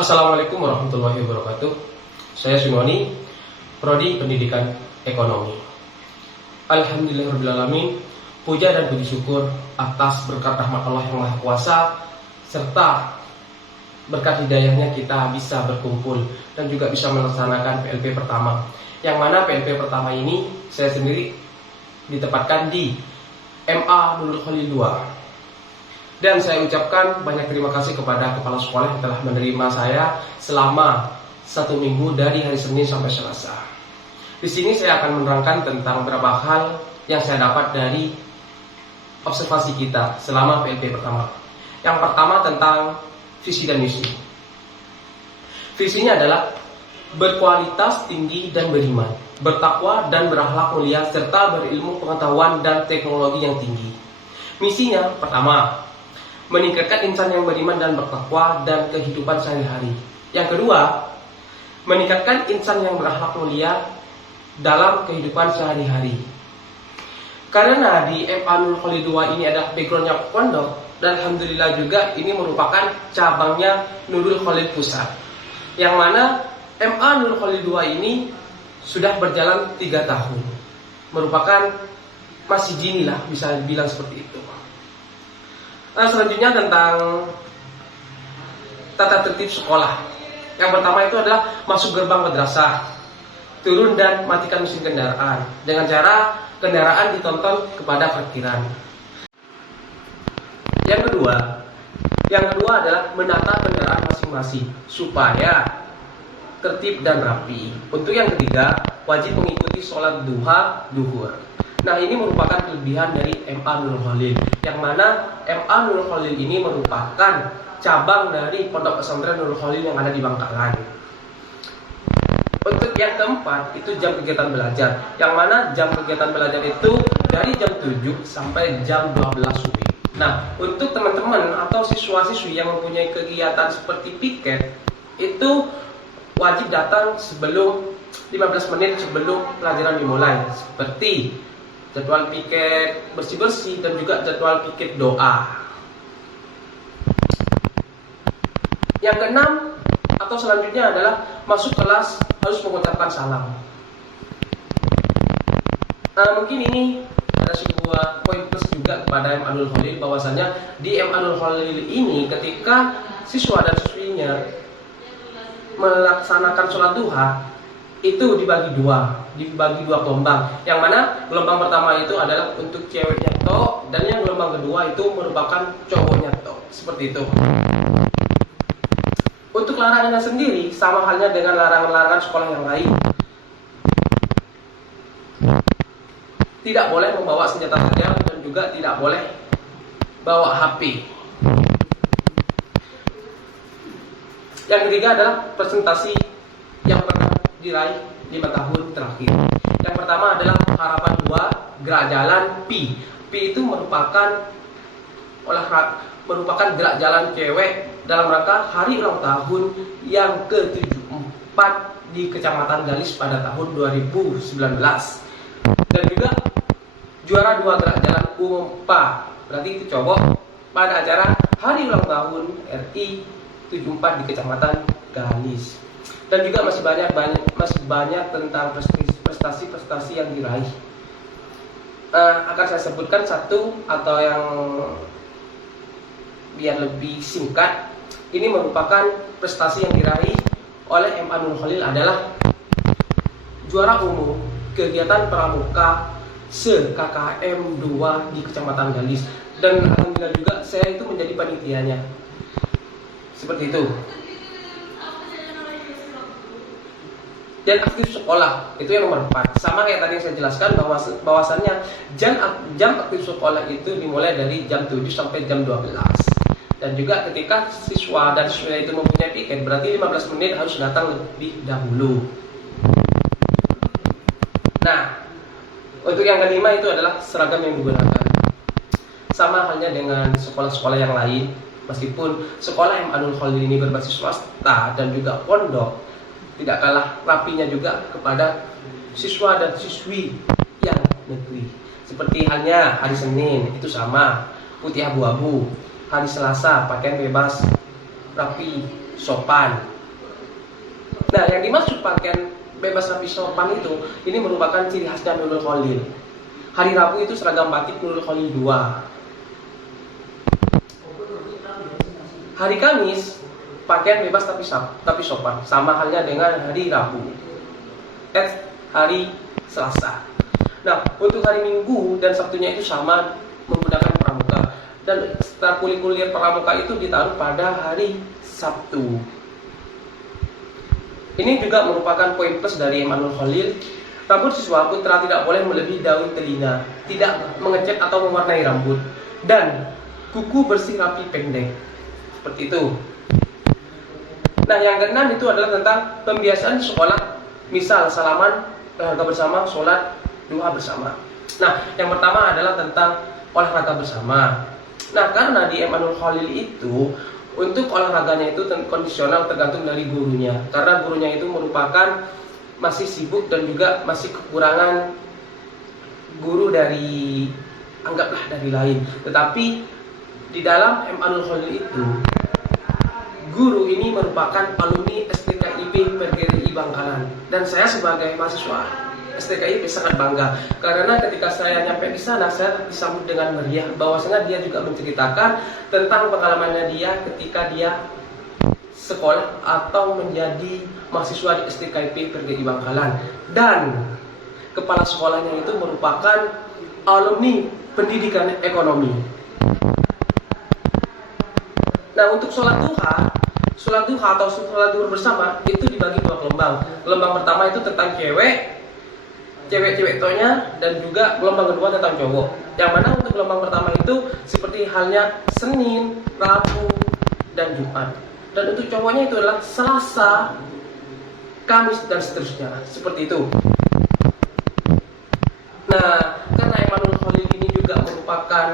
Assalamualaikum warahmatullahi wabarakatuh. Saya Sumoni, Prodi Pendidikan Ekonomi. Alhamdulillahirrahmanirrahim. Puja dan puji syukur atas berkat rahmat Allah yang Maha Kuasa serta berkat hidayahnya kita bisa berkumpul dan juga bisa melaksanakan PLP pertama. Yang mana PLP pertama ini saya sendiri ditempatkan di MA Nurul Khalil 2. Dan saya ucapkan banyak terima kasih kepada kepala sekolah yang telah menerima saya selama 1 minggu dari hari Senin sampai Selasa. Di sini saya akan menerangkan tentang beberapa hal yang saya dapat dari observasi kita selama PLP pertama. Yang pertama tentang visi dan misi. Visinya adalah berkualitas tinggi dan beriman, bertakwa dan berakhlak mulia serta berilmu pengetahuan dan teknologi yang tinggi. Misinya pertama, meningkatkan insan yang beriman dan bertakwa dan kehidupan sehari-hari. Yang kedua, meningkatkan insan yang berakhlak mulia dalam kehidupan sehari-hari. Karena di MA Nurul Khalil 2 ini ada backgroundnya pondok, dan alhamdulillah juga ini merupakan cabangnya Nurul Khalil Pusat. Yang mana MA Nurul Khalil 2 ini sudah berjalan 3 tahun. Merupakan masih dini lah, bisa bilang seperti itu. Selanjutnya tentang tata tertib sekolah. Yang pertama itu adalah masuk gerbang madrasah, turun dan matikan mesin kendaraan dengan cara kendaraan ditonton kepada parkiran. Yang kedua adalah menata kendaraan masing-masing supaya tertib dan rapi. Untuk yang ketiga, wajib mengikuti sholat duha duhur. Nah, ini merupakan kelebihan dari MA Nurul Khalil, yang mana MA Nurul Khalil ini merupakan cabang dari Pondok Pesantren Nurul Khalil yang ada di Bangkalan. Untuk yang keempat, itu jam kegiatan belajar, yang mana jam kegiatan belajar itu dari jam 7 sampai jam 12 subuh. Nah, untuk teman-teman atau siswa-siswi yang mempunyai kegiatan seperti piket, itu wajib datang sebelum 15 menit sebelum pelajaran dimulai, seperti jadwal piket bersih-bersih dan juga jadwal piket doa. Yang keenam atau selanjutnya adalah masuk kelas harus mengucapkan salam. Mungkin ini ada sebuah poin plus juga kepada MA Nurul Khalil, bahwasanya di MA Nurul Khalil ini ketika siswa dan siswinya melaksanakan sholat duha itu dibagi dua gelombang. Yang mana gelombang pertama itu adalah untuk ceweknya toh, dan yang gelombang kedua itu merupakan cowoknya toh. Seperti itu. Untuk larangannya sendiri sama halnya dengan larangan-larangan sekolah yang lain. Tidak boleh membawa senjata tajam dan juga tidak boleh bawa HP. Yang ketiga adalah presentasi yang pernah diraih 5 tahun terakhir. Yang pertama adalah harapan 2, gerak jalan PI. PI itu merupakan gerak jalan cewek dalam rangka hari ulang tahun yang ke-74 di Kecamatan Galis pada tahun 2019. Dan juga juara 2 gerak jalan umum PA, berarti itu cowok, pada acara hari ulang tahun RI 74 di Kecamatan Galis. Dan juga masih banyak tentang prestasi-prestasi yang diraih. Akan saya sebutkan satu atau yang biar lebih singkat. Ini merupakan prestasi yang diraih oleh MA Nurul Khalil adalah juara umum kegiatan pramuka se-KKM 2 di Kecamatan Galis. Dan alhamdulillah juga saya itu menjadi panitianya. Seperti itu. Dan aktif sekolah itu yang nomor 4. Sama kayak tadi yang saya jelaskan, bahwasannya jam aktif sekolah itu dimulai dari jam 7 sampai jam 12. Dan juga ketika siswa dan siswa itu mempunyai piket, berarti 15 menit harus datang lebih dahulu. Nah, untuk yang kelima itu adalah seragam yang digunakan. Sama halnya dengan sekolah-sekolah yang lain, meskipun sekolah MA Nurul Khalil ini berbasis swasta dan juga pondok, tidak kalah rapinya juga kepada siswa dan siswi yang negeri. Seperti halnya hari Senin itu sama, putih abu-abu. Hari Selasa pakaian bebas, rapi, sopan. Nah, yang dimaksud pakaian bebas tapi sopan itu, ini merupakan ciri khasnya Nurul Khalil. Hari Rabu itu seragam batik Nurul Khalil 2. Hari Kamis pakaian bebas tapi sopan, sama halnya dengan hari Rabu. Hari Selasa. Nah, untuk hari Minggu dan Sabtunya itu sama, menggunakan pramuka. Dan setelah kulit-kulit pramuka itu ditaruh pada hari Sabtu. Ini juga merupakan poin plus dari Imamul Khalil. Rambut siswa putra tidak boleh melebihi daun telinga, tidak mengecat atau mewarnai rambut, dan kuku bersih rapi pendek. Seperti itu. Nah, yang keenam itu adalah tentang pembiasaan di sekolah. Misal salaman, olahraga bersama, sholat duha bersama. Nah, yang pertama adalah tentang olahraga bersama. Nah, karena di Imamul Khalil itu untuk olahraganya itu kondisional, tergantung dari gurunya. Karena gurunya itu merupakan masih sibuk dan juga masih kekurangan guru dari, anggaplah dari lain. Tetapi di dalam Imamul Khalil itu, guru ini merupakan alumni STKIP PGRI Bangkalan. Dan saya sebagai mahasiswa STKIP sangat bangga karena ketika saya nyampe di sana, saya disambut dengan meriah. Bahwasanya dia juga menceritakan tentang pengalamannya dia ketika dia sekolah atau menjadi mahasiswa di STKIP PGRI Bangkalan, dan kepala sekolahnya itu merupakan alumni pendidikan ekonomi. Nah, untuk sholat duha atau sholat duhur bersama itu dibagi 2 gelombang. Gelombang pertama itu tentang cewek tonya, dan juga gelombang kedua tentang cowok. Yang mana untuk gelombang pertama itu seperti halnya Senin, Rabu, dan Jumat. Dan untuk cowoknya itu adalah Selasa, Kamis, dan seterusnya. Seperti itu. Nah, karena Imamul Khalil ini juga merupakan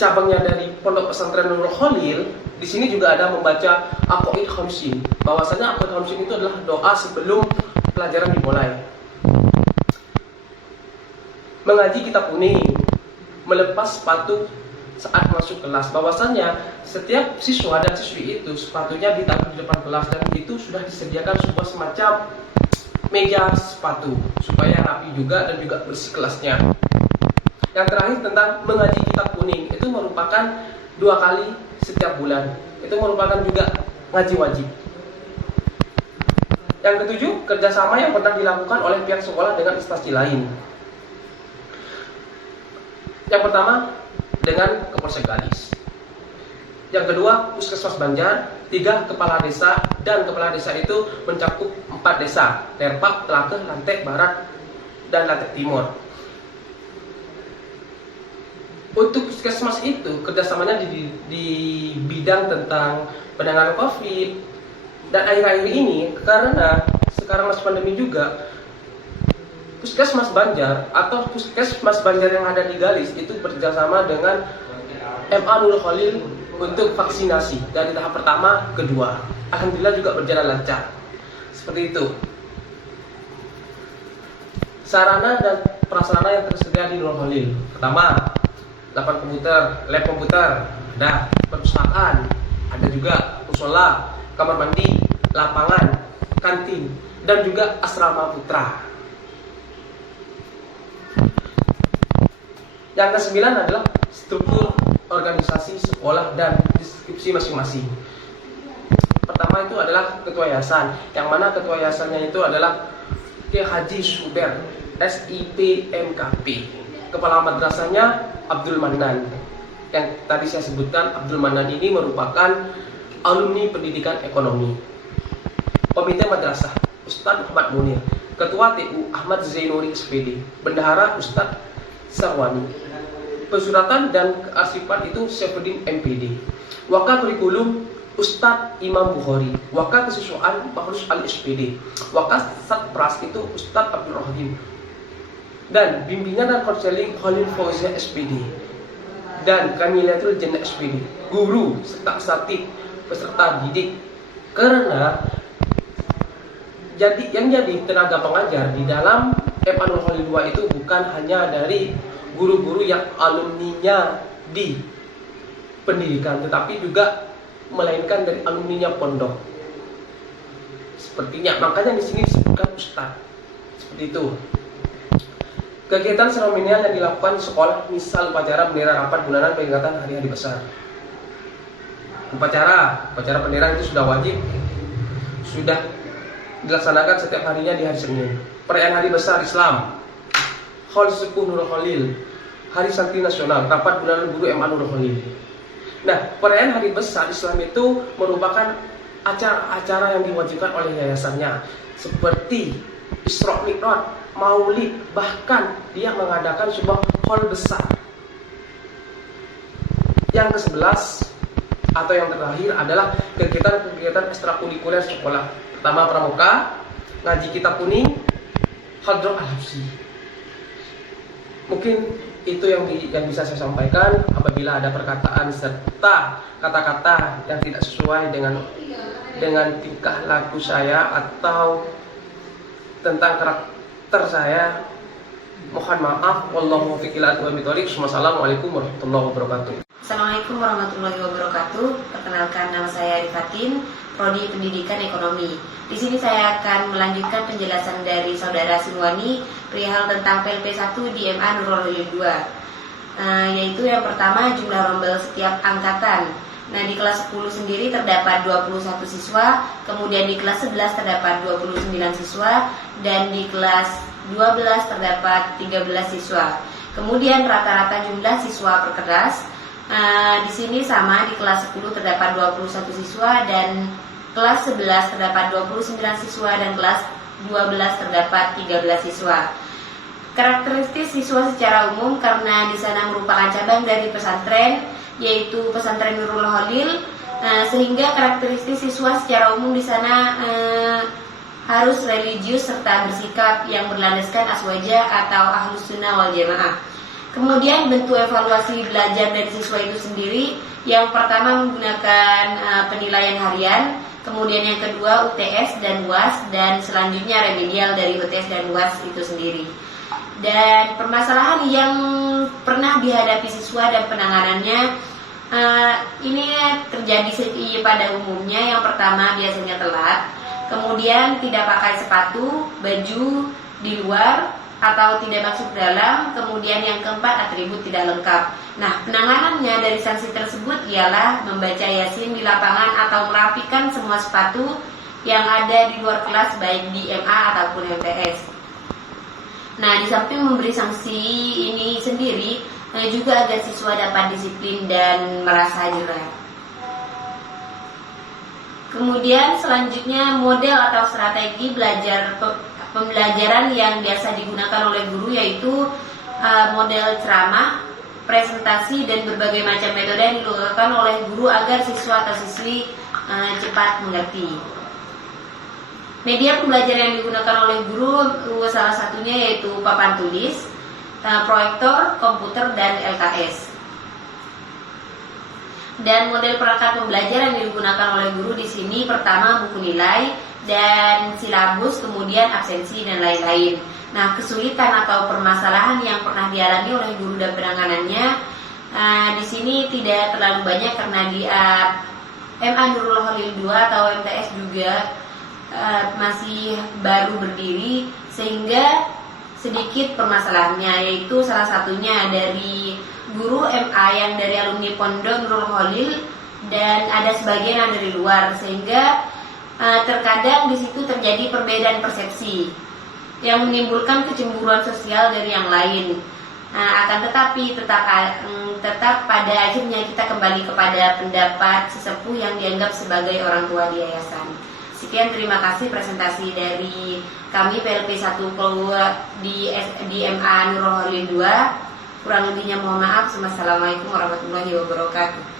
cabangnya dari Pondok Pesantren Nurul Khalil, di sini juga ada membaca Aqaid Khamsin. Bahwasanya Aqaid Khamsin itu adalah doa sebelum pelajaran dimulai. Mengaji kitab kuning, melepas sepatu saat masuk kelas. Bahwasanya setiap siswa dan siswi itu sepatunya ditaruh di depan kelas, dan itu sudah disediakan sebuah semacam meja sepatu supaya rapi juga dan juga bersih kelasnya. Yang terakhir tentang mengaji kitab kuning, itu merupakan 2 kali setiap bulan. Itu merupakan juga ngaji wajib. Yang ketujuh, kerjasama yang pernah dilakukan oleh pihak sekolah dengan instansi lain. Yang pertama, dengan Kapolsek Gadis. Yang kedua, Puskesmas Banjar. 3, kepala desa. Dan kepala desa itu mencakup 4 desa: Terpak, Telakeh, Lantek Barat, dan Lantek Timur. Untuk Puskesmas itu kerjasamanya di bidang tentang penanganan COVID. Dan akhir-akhir ini, karena sekarang masih pandemi juga, Puskesmas Banjar atau Puskesmas Banjar yang ada di Galis itu bekerjasama dengan MA Nurul Khalil untuk vaksinasi dari tahap pertama, kedua. Alhamdulillah juga berjalan lancar. Seperti itu. Sarana dan prasarana yang tersedia di Nurul Khalil. Pertama, lab komputer, ada perpustakaan, ada juga musola, kamar mandi, lapangan, kantin, dan juga asrama putra. Yang ke-9 adalah struktur organisasi sekolah dan deskripsi masing-masing. Pertama itu adalah ketua yayasan, yang mana ketua yayasannya itu adalah Kiai Haji Suber, SIPMKP. Kepala madrasahnya Abdul Manan. Yang tadi saya sebutkan, Abdul Manan ini merupakan alumni pendidikan ekonomi. Komite madrasah Ustadz Muhammad Munir. Ketua TU Ahmad Zainuri SPD. Bendahara Ustadz Sarwani. Pesuratan dan kearsipan itu Syafruddin MPD. Wakil kurikulum Ustadz Imam Bukhari. Wakil kesiswaan Bahrus Ali SPD. Wakil Satpras itu Ustadz Abdul Rahim. Dan bimbingan dan konseling Khalil Fauzia SPD. Dan Kamilatul Jannah SPD. Guru serta asatid peserta didik. Karena yang jadi tenaga pengajar di dalam Imamul Khalil 2 itu bukan hanya dari guru-guru yang alumninya di pendidikan, tetapi juga melainkan dari alumninya pondok. Sepertinya, makanya di sini disebutkan ustadz. Seperti itu. Kegiatan seremonial yang dilakukan di sekolah, misal upacara bendera rapat bulanan peringatan hari-hari besar. Upacara bendera itu sudah wajib, sudah dilaksanakan setiap harinya di hari Senin. Perayaan hari besar Islam, Haul Sepuh Nurul Khalil, Hari Santri Nasional, rapat bulanan guru MA Nurul Khalil. Nah, perayaan hari besar Islam itu merupakan acara-acara yang diwajibkan oleh yayasannya, seperti Isra Mi'raj, Maulid, bahkan dia mengadakan sebuah haul besar. Yang ke-11 atau yang terakhir adalah kegiatan ekstrakurikuler sekolah. Pertama pramuka, ngaji kitab kuning, hadroh al-habsi. Mungkin itu yang bisa saya sampaikan. Apabila ada perkataan serta kata-kata yang tidak sesuai dengan tingkah laku saya atau tentang karakter saya, mohon maaf. Wallahu muwaffiq ila aqwamit thoriq. Wassalamualaikum warahmatullahi wabarakatuh. Assalamualaikum warahmatullahi wabarakatuh. Perkenalkan, nama saya Rifatin, Prodi Pendidikan Ekonomi. Di sini saya akan melanjutkan penjelasan dari Saudara Sinwani perihal tentang PLP 1 di MA Nurul Khalil 2. Yaitu yang pertama, jumlah rombel setiap angkatan. Nah, di kelas 10 sendiri terdapat 21 siswa, kemudian di kelas 11 terdapat 29 siswa, dan di kelas 12 terdapat 13 siswa. Kemudian rata-rata jumlah siswa per kelas di sini sama, di kelas 10 terdapat 21 siswa, dan kelas 11 terdapat 29 siswa, dan kelas 12 terdapat 13 siswa. Karakteristik siswa secara umum, karena di sana merupakan cabang dari pesantren, yaitu pesantren Nurul Khalil, sehingga karakteristik siswa secara umum di sana harus religius serta bersikap yang berlandaskan aswaja atau ahlus sunnah wal jamaah. Kemudian bentuk evaluasi belajar dari siswa itu sendiri, yang pertama menggunakan penilaian harian, kemudian yang kedua UTS dan UAS, dan selanjutnya remedial dari UTS dan UAS itu sendiri. Dan permasalahan yang pernah dihadapi siswa dan penanganannya, ini terjadi pada umumnya. Yang pertama, biasanya telat, kemudian tidak pakai sepatu, baju di luar, atau tidak masuk dalam, kemudian yang keempat, atribut tidak lengkap. Nah, penanganannya dari sanksi tersebut ialah membaca Yasin di lapangan atau merapikan semua sepatu yang ada di luar kelas, baik di MA ataupun MTS. Nah, di samping memberi sanksi ini sendiri, juga agar siswa dapat disiplin dan merasa jerah. Kemudian selanjutnya, model atau strategi pembelajaran yang biasa digunakan oleh guru, yaitu model ceramah, presentasi, dan berbagai macam metode yang dilakukan oleh guru agar siswa atau siswi cepat mengerti. Media pembelajaran yang digunakan oleh guru salah satunya yaitu papan tulis, proyektor, komputer, dan LKS. Dan model perangkat pembelajaran yang digunakan oleh guru di sini, pertama buku nilai dan silabus, kemudian absensi dan lain-lain. Nah, kesulitan atau permasalahan yang pernah dialami oleh guru dan penanganannya di sini tidak terlalu banyak, karena di MA Nurul Khalil 2 atau MTS juga masih baru berdiri, sehingga sedikit permasalahannya, yaitu salah satunya dari guru MA yang dari alumni Pondok Nurul Khalil, dan ada sebagian yang dari luar, sehingga terkadang di situ terjadi perbedaan persepsi yang menimbulkan kecemburuan sosial dari yang lain. Akan tetapi tetap pada akhirnya kita kembali kepada pendapat sesepuh yang dianggap sebagai orang tua di yayasan. Sekian, terima kasih presentasi dari kami PLP 1 di MA Nurul Khalil 2. Kurang lebihnya mohon maaf. Wassalamualaikum warahmatullahi wabarakatuh.